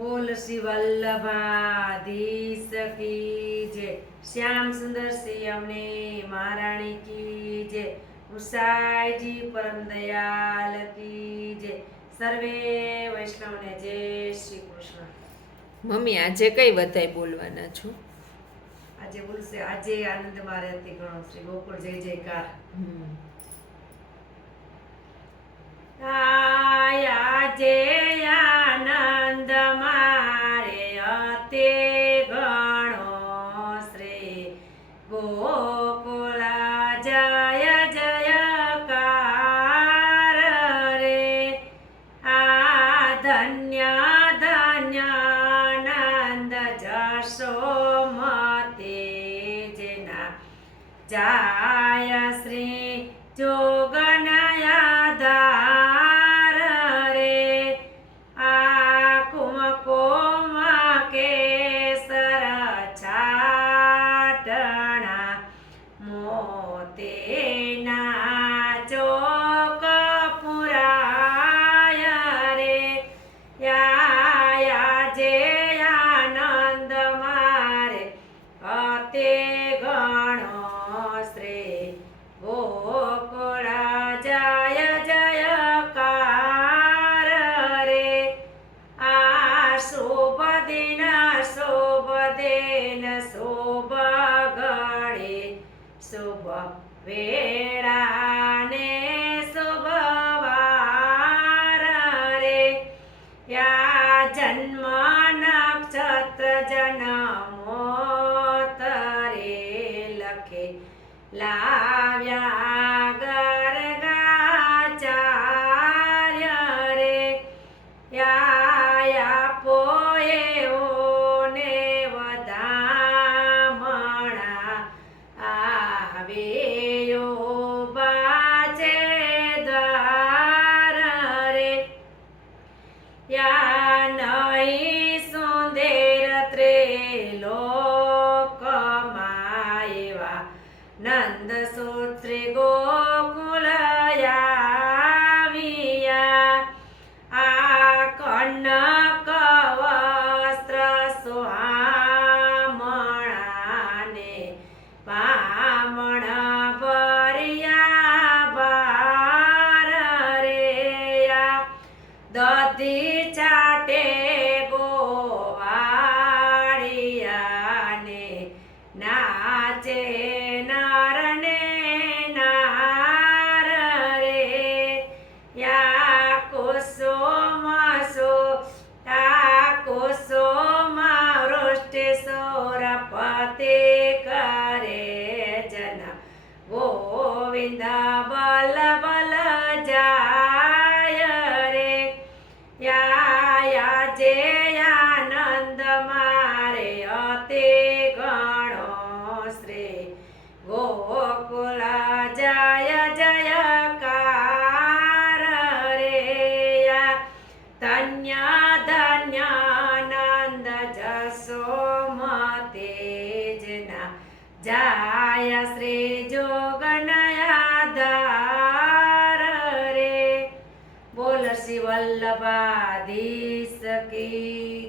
બોલ શ્રી વલ્લભાધીશ કી જય શ્યામ સુંદર શ્રી અમને મહારાણી કી જય ઉષાઈજી પરમ દયાલ કી જય સર્વે વૈષ્ણવને જય શ્રી કૃષ્ણ. મમ્મી આજે કઈ બધાય બોલવાના છો? આજે બોલશે આજે આનંદ મારે અતિ ગણો શ્રી ગોકુળ જય જયકાર. આજે ધન્ય ધન્ય નંદ જશો મતે જેના જાય શ્રી જોગનયા વેળાને શુભ વાર રે. યા જન્મ નક્ષત્ર જનમો તરે લખે. લાવ્યા ગરગાચાર્ય રે. યા પોએ ઓને બાજે દ્વાર યા નહીં સુંદર ત્રેલોકમાયવા નંદ સૂત્રે ગોકુળ દધી ચાટે ગોવાળિયાને નાચે નરને નાર રે. યા કુસુમ સો તા કુસુમ વૃષ્ટિ સોરપતે કરે જન ગોવિંદ જાય શ્રી જોગનયાધાર રે બોલ શિવલ્લભાધીશ કી